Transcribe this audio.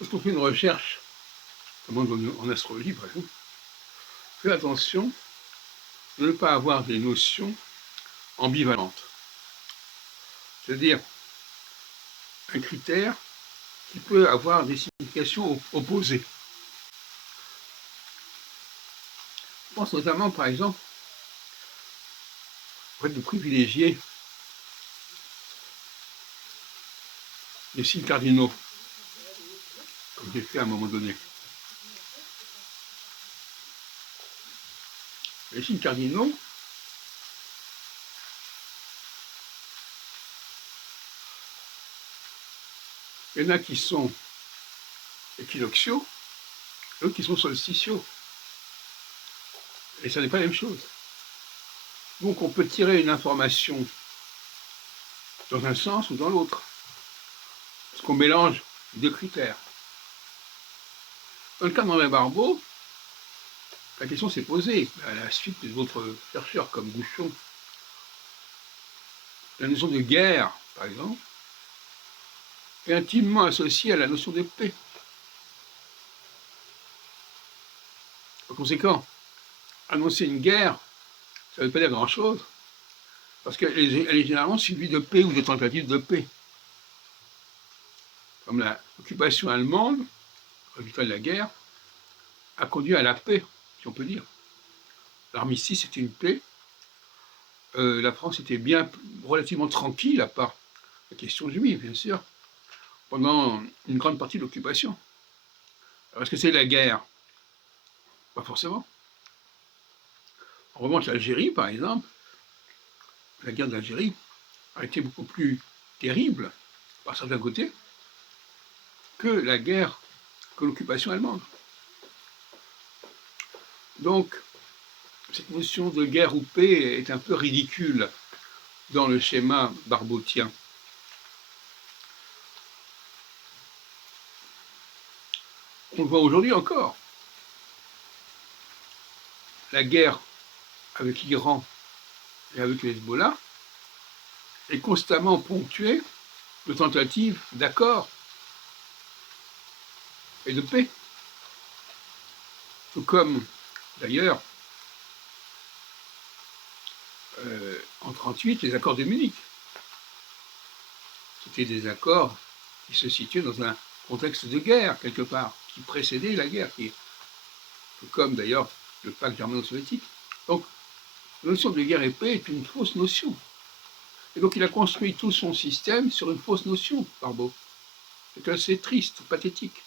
Quand on fait une recherche, notamment en astrologie par exemple, fais attention de ne pas avoir des notions ambivalentes. C'est-à-dire un critère qui peut avoir des significations opposées. Je pense notamment, par exemple, au fait de privilégier les signes cardinaux, comme j'ai fait à un moment donné. Les signes cardinaux, il y en a qui sont équinoxiaux, et d'autres qui sont solsticiaux. Et ça n'est pas la même chose. Donc on peut tirer une information dans un sens ou dans l'autre, parce qu'on mélange deux critères. Dans le cas d'André Barbeau, la question s'est posée, à la suite des autres chercheurs comme Bouchon. La notion de guerre, par exemple, est intimement associée à la notion de paix. Par conséquent, annoncer une guerre, ça ne veut pas dire grand-chose, parce qu'elle est généralement suivie de paix ou de tentatives de paix. Comme l'occupation allemande, résultat de la guerre, a conduit à la paix, si on peut dire. L'armistice était une paix. La France était bien relativement tranquille, à part la question juive, bien sûr, pendant une grande partie de l'occupation. Alors, est-ce que c'est la guerre? Pas forcément. En revanche, l'Algérie, par exemple, la guerre d'Algérie a été beaucoup plus terrible, par certains côtés, que la guerre, que l'occupation allemande. Donc, cette notion de guerre ou paix est un peu ridicule dans le schéma barbautien. On le voit aujourd'hui encore. La guerre avec l'Iran et avec le Hezbollah est constamment ponctuée de tentatives d'accord et de paix. Tout comme, d'ailleurs, en 1938, les accords de Munich. C'était des accords qui se situaient dans un contexte de guerre, quelque part, qui précédait la guerre, tout comme d'ailleurs le pacte germano-soviétique. Donc, la notion de guerre et paix est une fausse notion. Et donc, il a construit tout son système sur une fausse notion, Barbeau. C'est assez triste, pathétique.